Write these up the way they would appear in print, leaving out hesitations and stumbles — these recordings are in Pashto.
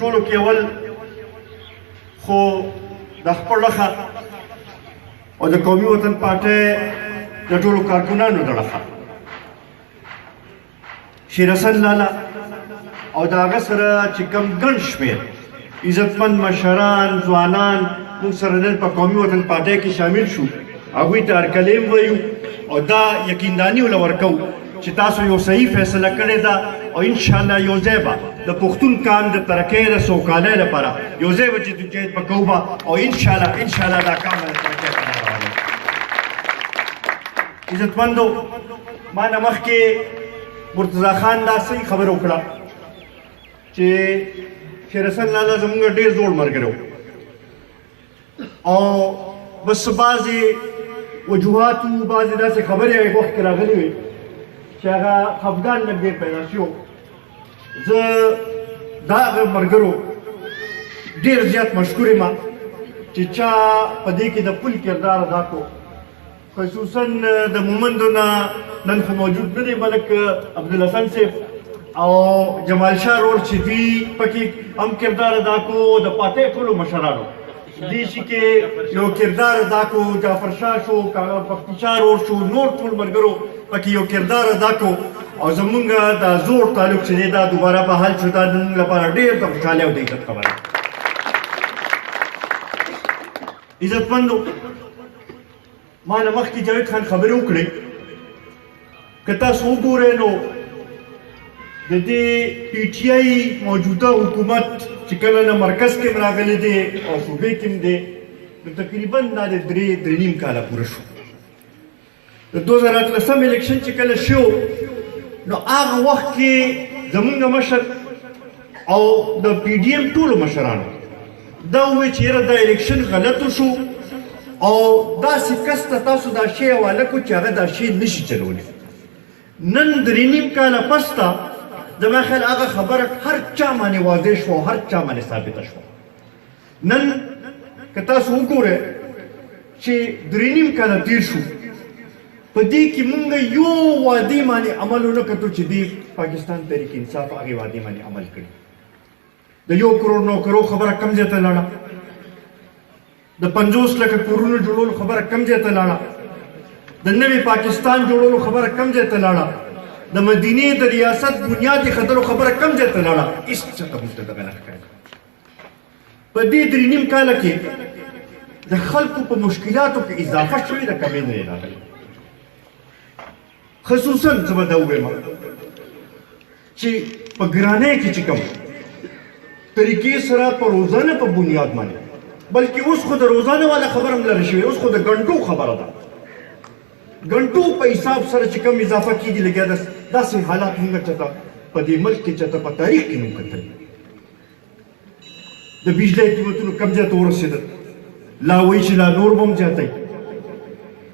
ټولو کې اول خو د خپل لخوا او د قومي وطن پارټۍ د ټولو کارکونانو د لخوا شیر حسن لالا او د هغه سره چې کوم ګڼ شمېر عزتمند مشران ځوانان موږ سره نن په قومي وطن پارټۍ کې شامل شو هغوی ته هرکلی ووایو او دا یقینداني ورله ورکوو چې تاسو یو صحیح فیصله کړې ده او انشاءالله یو ځای به د پښتون قام د ترقۍ د سوکالۍ لپاره یو ځای به جدوجہد به کوو او انشاءالله دا قام به د ترقۍ په لاره روان عزتمندو ما نه مخکې مرتضی خان دا صحیح خبره وکړه چې شیر حسن لالا زموږ ډېر زوړ ملګری و او بس بعضې وجوهات وو بعضې داسې خبرې هغې وخت کې راغلې وې چې هغه خفګان لږ ډېر پیدا شو زه دا هغه ملګرو ډېر زیات مشکور یم چې چا په دې کې د پل کردار ادا کړو خصوصا د مومندو نه نن خو موجود نه دی ملک عبدالحسن صاحب او جمال شاه رور چې دوی پکې هم کردار ادا کړو د پارټۍ ټولو مشرانو دې شي کې یو کردار ادا کړو جعفر شاه شو بختي شاه رور شو نور ټول ملګرو پکې یو کردار ادا کړو او زمونږ دا زوړ تعلق چې دی دا دوباره بحال شو دا زموږ لپاره ډېر د خوشحالۍ او د عزت خبره عزتمندو ما نه مخکې جاوید خان خبرې وکړې که تاسو وګورئ نو د دې پی ټي آی موجوده حکومت چې کله نه مرکز کې راغلی دی او صوبې کې هم دی نو تقریبا دا د درې نیم کاله پوره شو د 2018 الیکشن چې کله شو نو هغه وخت کې زمونږ مشر او د پی ډي ایم ټولو مشرانو دا ووایي چې یاره دا الیکشن غلط شو او داسې کس ته تاسو دا شی حواله کړو چې هغه دا شی نشي چلولی نن درې نیم کاله پس ته زما خیال هغه خبره هر چا باندې واضح شوه او هر چا باندې ثابته شوه نن که تاسو وګورئ چې درې نیم کاله تېر شو په دې کې مونږ یو وعدې باندې عمل ونه کړو چې دې پاکستان تحریک انصاف هغې وعدې باندې عمل کړي د 1 کروڑ نوکرو خبره کم ځای ته لاړه د 50 لکه کورونو جوړولو خبره کم ځای ته لاړه د نوي پاکستان جوړولو خبره کم ځای ته لاړه د مدینې د ریاست بنیاد ایښودلو خبره کم ځای ته لاړه هېڅ څه ته موږ ته دغه نه ښکاري په دې درې نیم کاله کې د خلکو په مشکلاتو کې اضافه شوې ده کمې نه راغلي خصوصا زه به دا ووایم چې په ګرانۍ کې چې کوم طریقې سره په روزانه په بنیاد باندې بلکې اوس خو د روزانه والا خبره هم لرې شوې اوس خو د ګنټو خبره ده ګنټو په حساب سره چې کوم اضافه کېږي لګیا داسې حالات موږ چېرته په دې ملک کې چېرته په تاریخ کې نه وو کتلي د بجلۍ قیمتونو کم ځای ته ورسېدل لا وایي چې لا نور به هم زیاتوي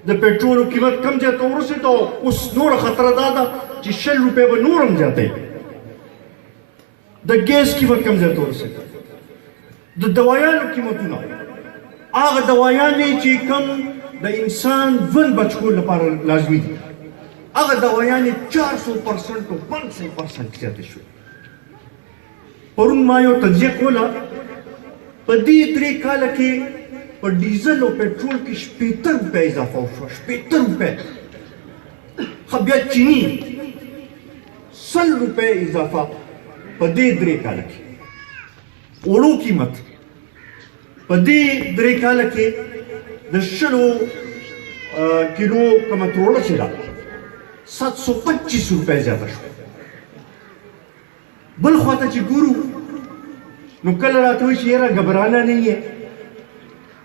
د پېټرولو قیمت کم ځای ته ورسېد او اوس نوره خطره دا ده چې 100 روپۍ به نور هم زیاتوي د ګیس قیمت کم ځای ته ورسېد د دوایانو قیمتونه هغه دوایانې چې کم د انسان ژوند بچ کولو لپاره لازمي دي هغه دوایانې 400% او 500% زیاتې شوې پرون ما یو تجزیه کوله په دې 3 کاله کې په ډیزل او پټرول کې 70 روپۍ اضافه وشوه 70 روپۍ خو بیا چینی 100 روپۍ اضافه په دې 3 کاله کې اوړو قیمت په دې 3 کاله کې د 100 کیلو کومه تروړه چې ده 725 روپۍ زیاته شوه بل خواته چې ګورو نو کله راته وایي چې یاره ګبرانه نه یې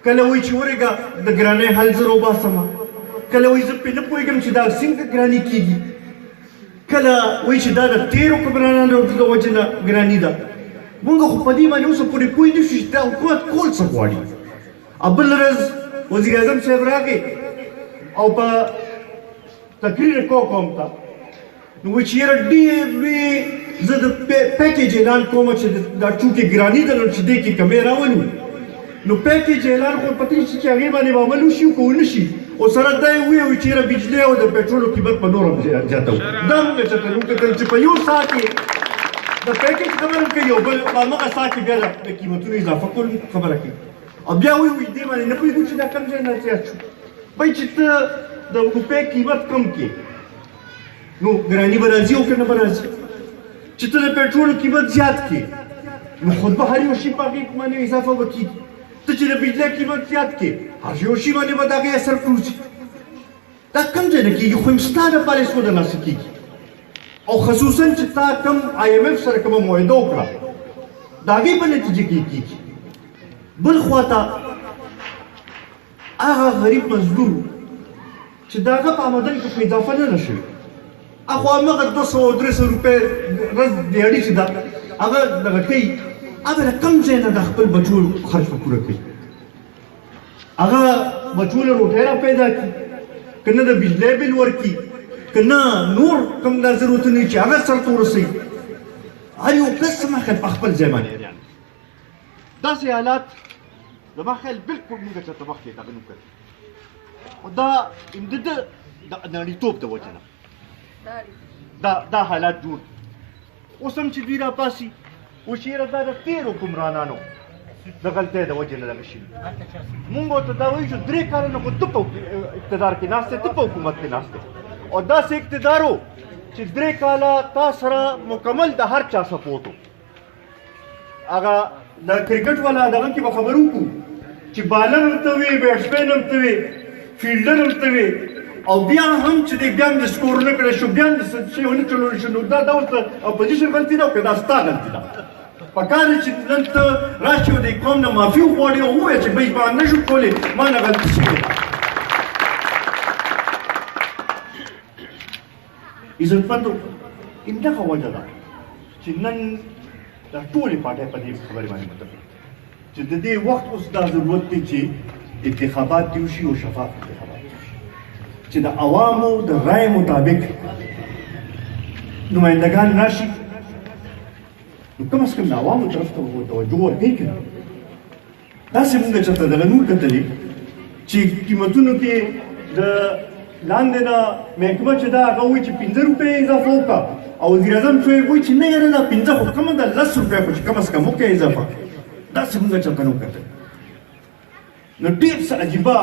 کله وایي چې ورېږه د ګرانۍ حل زه روباسمه کله وایي زه پرې نه پوهېږم چې دا څنګه ګراني کېږي کله وایي چې دا د تېرو کبرانانو د وجې نه ګراني ده مونږ خو په دې باندې اوسه پورې پوه نه شو چې دا حکومت کول څه غواړي بل ورځ وزیر اعظم صاحب راغی او په تقریر کوم ته نو وایي چې یاره ډېر لوی زه د پیکیج اعلان کوم چې دا چونکې ګراني ده نو چې دې کې کمې راولو نو پیکیج اعلان خو پته نشي چې هغې باندې به عمل وشي که ونه شي او سره دا یې ووایي چې یاره بجلۍ او د پېټرولو قیمت به نور هم زیاته و دا موږ چېرته وکتل چې په یو ساعت کې د پیکیج خبره کوي یو بل هغه ساعت بیا د قیمتونو اضافه کول خبره کوي او بیا وایي دې باندې نه پوهېږو چې دا کم ځای نه زیات شو بای چې ته د روپۍ قیمت کم کې نو ګراني به راځي او که نه به راځي چې ته د پېټرولو قیمت زیات کې نو خود به هر یو شي په هغې باندې اضافه به کېږي ته چې د بجلی قیمت زیات کې هر یو شي باندې به د هغې اثر پروزي دا کم ځای نه کېږي خو هم ستا دپاره یې څو د لاسه کېږي او خصوصا چې تا کم IMF سره کومه معاهده وکړه د هغې په نتیجه کې کېږي بل خواته هغه غریب مزدور چې د هغه په آمدن کې په اضافه نه ده شوې اخو همغه 200 او 300 روپۍ ورځ دیاړي چې ده هغه دغه کوي هغه د کم ځای نه د خپل بچو خرچ په پوره کوي هغه بچو له روټۍ را پیدا کړي که نه د بجلی بل ورکړي که نه نور کوم دا ضرورتونه چې هغه سرته ورسوي هر یو کس زما خیال په خپل ځای باندې داسې حالات زما خیال بلکل موږ چېرته مخکې دغه نه کړي خو دا د ده د نړیتوب د وجې نه دا حالات جوړ اوس هم چې دوی راپاسي اوس یې دا د تېرو حکمرانانو د غلطۍ د وجې نه دغه شوي مونږ ورته دا وایو چې 3 کاله نه خو ته په اقتدار کې ناست دی ته په حکومت کې ناست دی او داسې اقتدار و چې 3 کاله تا سره مکمل د هر چا سپورټ و هغه د کرکټ والا دغه کې به خبرې وکړو چې بالر هم ته وې بیټسمین هم ته وې فیلډر هم ته وې او بیا هم چې دی بیا هم د سکور نه کړی شو بیا هم د شی ونه چلولی شو نو دا اوس د اپوزیشن غلطي ده او که دا ستا غلطي ده پکار دی چې نن ته راشي او د قوم نه معافي وغواړې او ووایې چې بهی ما نه شو کولی ما نه غلطي شوې ده عزتمندو همدغه وجه ده چې نن دا ټولې پارټۍ په دې خبرې باندې متفق چې د دې وخت اوس دا ضرورت دی چې انتخابات دې وشي او شفاف انتخابات چې د عوامو د رای مطابق نمایندګان راشي نو کم از کم د عوامو طرف ته توجه ورکوي که نه داسې مونږ چېرته دغه نور کتلي چې قیمتونو کې د لاندې نه محکمه چې دا هغه وایي چې 5 روپۍ اضافه وکړه او وزیر اعظم چې وایي چې نه یاره دا 5 خو کمه ده 10 روپۍ خو چې کم از کم وکړه اضافه داسې مونږ چېرته نه وکتل نو ډېر څه عجیبه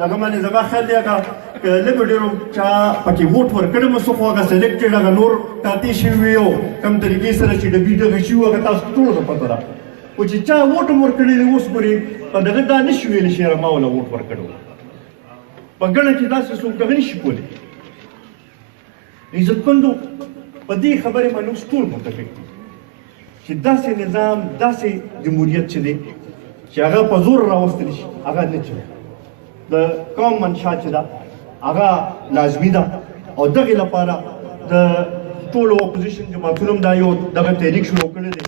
دغه باندې زما خیال دی هغه که لږو ډېرو چا پکې ووټ ورکړی مو څه خو هغه سلیکټډ هغه نور قاطع شوي وي او کوم طریقې سره چې ډبي دغه شي وو هغه تاسو ټولو ته پته ده خو چې چا ووټ هم ورکړی دی اوس پورې په دغه دا نه شي ویلی چې یاره ما وله ووټ ورکړی و په ګڼه کې داسې څوک دغه نه شي کولی عزتمندو په دې خبرې باندې اوس ټول متفق دي چې داسې نظام داسې جمهوریت چې دی چې هغه په زور راوستلی شي هغه نه چلي د قوم منشا چې ده هغه لازمي ده او دغې لپاره د ټولو اپوزیشن جماعتونو هم دا یو دغه تحریک شروع کړی دی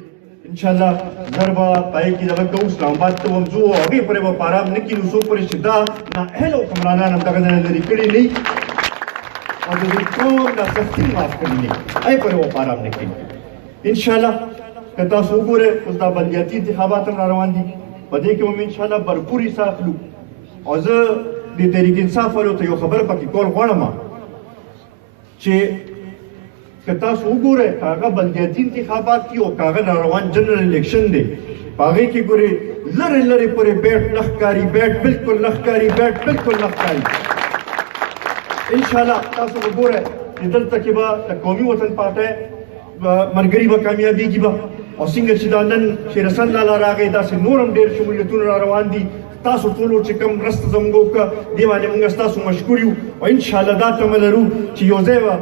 انشاءالله زر به پای کې دغه کوو اسلام آباد ته هم ځو او هغې پورې به په ارام نه کښېنو څو پورې چې دا نااهله حکمرانان هم دغه نه لرې کړي نه او د دې قوم دا سختي معاف کړي نه هغې پورې به په ارام نه کښېنو انشاءالله که تاسو وګورئ اوس دا بلدیاتي انتخابات هم را روان دي په دې کې هم انشاءالله بھرپور حصه اخلو او زه د تحریک انصاف والو ته یو خبره پکې کول غواړم چې که تاسو وګورئ که هغه بلدیاتي انتخابات دي او که هغه را روان جنرال الیکشن دی په هغې کې ګورئ لرې لرې پورې بیټ نه ښکاري بیټ بلکل نه ښکاري بیټ بلکل نه ښکاري انشاءالله تاسو به ګورئ چې دلته کې به د قومي وطن پارټۍ ملګري به کامیابېږي به او څنګه چې دا نن شیرحسن لالا راغی داسې نور هم ډېر شمولیتونه را روان دي تاسو ټولو چې کوم مرسته زموږ وکړه دې باندې موږ ستاسو مشکور یو او انشاءالله دا تمه لرو چې یو ځای به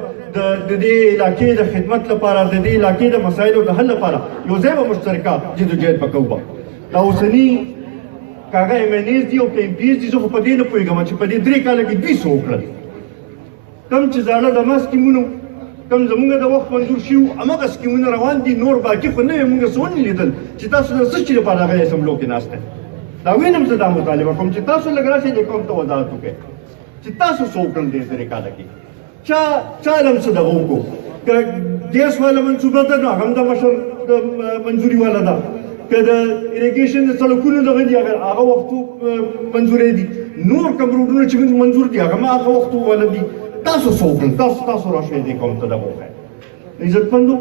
د دې علاقې د خدمت لپاره د دې علاقې د مسایلو د حل لپاره یو ځای به مشترکه جدوجہد به کوو دا اوسني که هغه MNAs دي او که MPs دي زه خو په دې نه پوهېږم چې په دې 3 کاله کې دوی څه وکړل کوم چې زاړه دما سکیمونو کوم زموږ د وخت منظور شوي هماغه سکیمونه روان دي نور باقي خو نه وي موږ څه ونه لیدل چې تاسو د څه شي لپاره هغه اسمبلو کې ناست دی دا وینم زه دا مطالبه کوم چې تاسو لږ راشئ دې قوم ته وضاحت وکړئ چې تاسو څه وکړل دې 3 کاله کې چا هم څه دغه وکړو که ګیس والا منصوبه ده نو هغه هم د مشر د منظوري والا ده که د اریګیشن د سړکونو دغه دي هغه وختو منظورې دي نور کوم روډونه چې منظور دي هغه هم هغه وختو والا دي تاسو څه وکړل تاسو راشئ دې قوم ته دغه وکړئ عزتمندو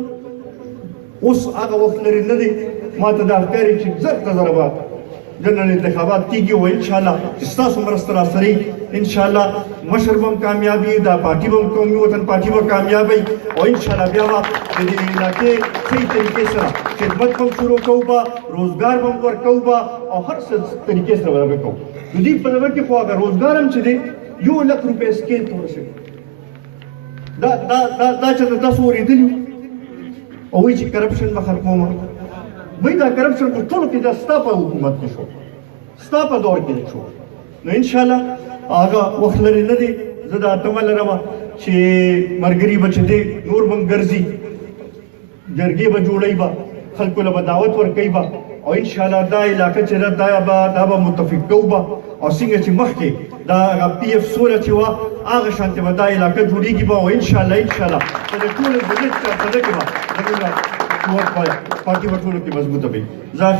اوس هغه وخت لري نه دی ما ته دا ښکاري چې زر ته زره به جنرال انتخابات کیږي او ان شاء الله چې ستاسو مرسته راسره ان شاء الله مشر به هم کامیابي دا پارټي به هم قومي وطن پارټي به کامیابی او ان شاء الله بیا به د دې علاقې صحیح طریقې سره خدمت به هم شروع کوو به روزګار به هم ورکوو به او هر څه طریقې سره به کوو نو دې په دغه کې خو هغه روزګار هم چې دی 1 لک روپۍ سکیل ته ورسېږي دا چې تاسو اورېدلي او وایي چې کرپشن به ختمومه وایي دا کرپشن په ټولو کې دا ستا په حکومت کې شو ستا په دور کې شو نو انشاءالله هغه وخت لرې نه دی زه دا تمه لرم چې ملګري به چې دی نور به هم ګرځي جرګې به جوړوي به خلکو له به دعوت ورکوي به او انشاءالله دا علاقه چې ده دا به متفق کوو به او څنګه چې مخکې دا هغه پی اف سوله چې وه هغه شانتې به دا علاقه جوړېږي به او انشاءالله په دې ټولو بجټ کې به زموږ پارټي به ټولو کې مضبوطه وي